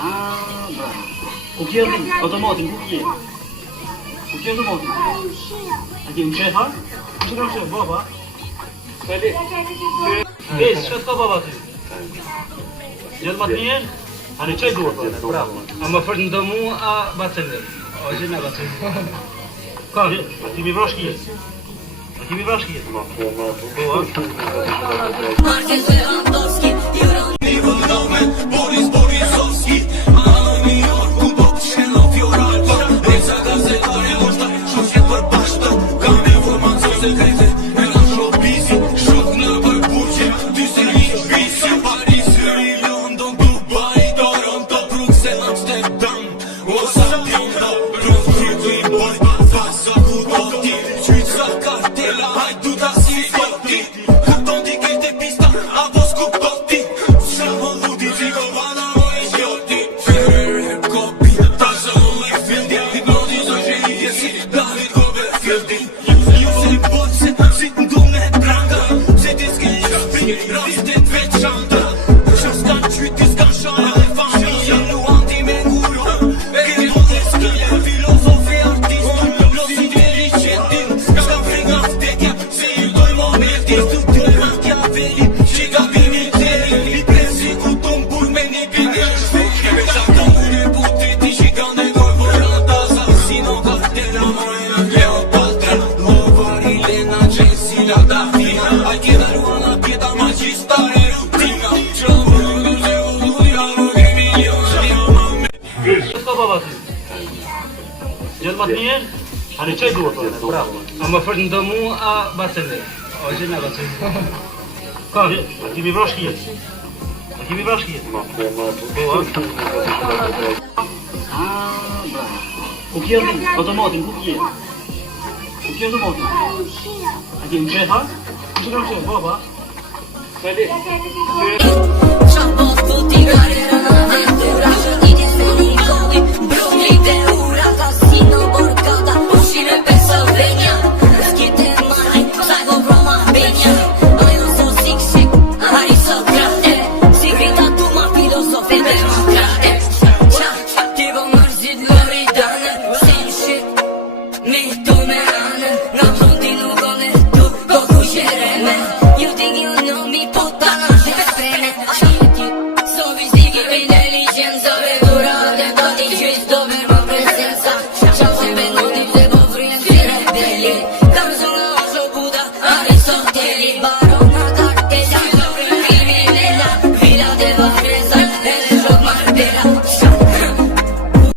Ah, bravo. Ku kje rri? Automatin, ku kje? Ku kje automatin? A kje në qefa? Ku që në qefa, baba? Kali? Bez, që t'ka baba ty? Gjellë matë njerë? Ani qaj duhet? Bravo. A më fërë në dëmu, a bacëllë? O, gjellë a bacëllë. Ka, a ti mi vrash kje? A ti mi vrash kje? Marques Lewandowski, Boris Borisovski, New York, ku po sheno Fioralto, Reza gazetare moshta, shoqet për bashkë, kam informacion sekrete, e nga showbizi, shok në përburqe, dy servish visi, Paris, Syri, London, Dubai, Toronto, Bruxelles, Amsterdam, Osa Pjonda, Rëf krytu i boj, Fasa ku do ti, qyca kartela, hajdu ta si foti, këton di kejte pista, apo s'kup do ti, Gjellë matë njerë? Ani qaj duhet? Bravo. A më fërë në dëmu, a bacëllë? O, gjellë a bacëllë. Ka, a ti mi vrash kje? A ti mi vrash kje? Ah, bravo. Ku kje rri? Automatin, ku kje? Ku kje automatin? A kje në qefa? Ku që në qefa, baba? Kali? Shampoo tutti carrera un'avventura, i soldi, bruni de ura, casino, borgata, uscire per Slovenia, schite mare, salgo Roma, Benia, I non so sick, aristocrate, si grida tu ma filosofia democrate.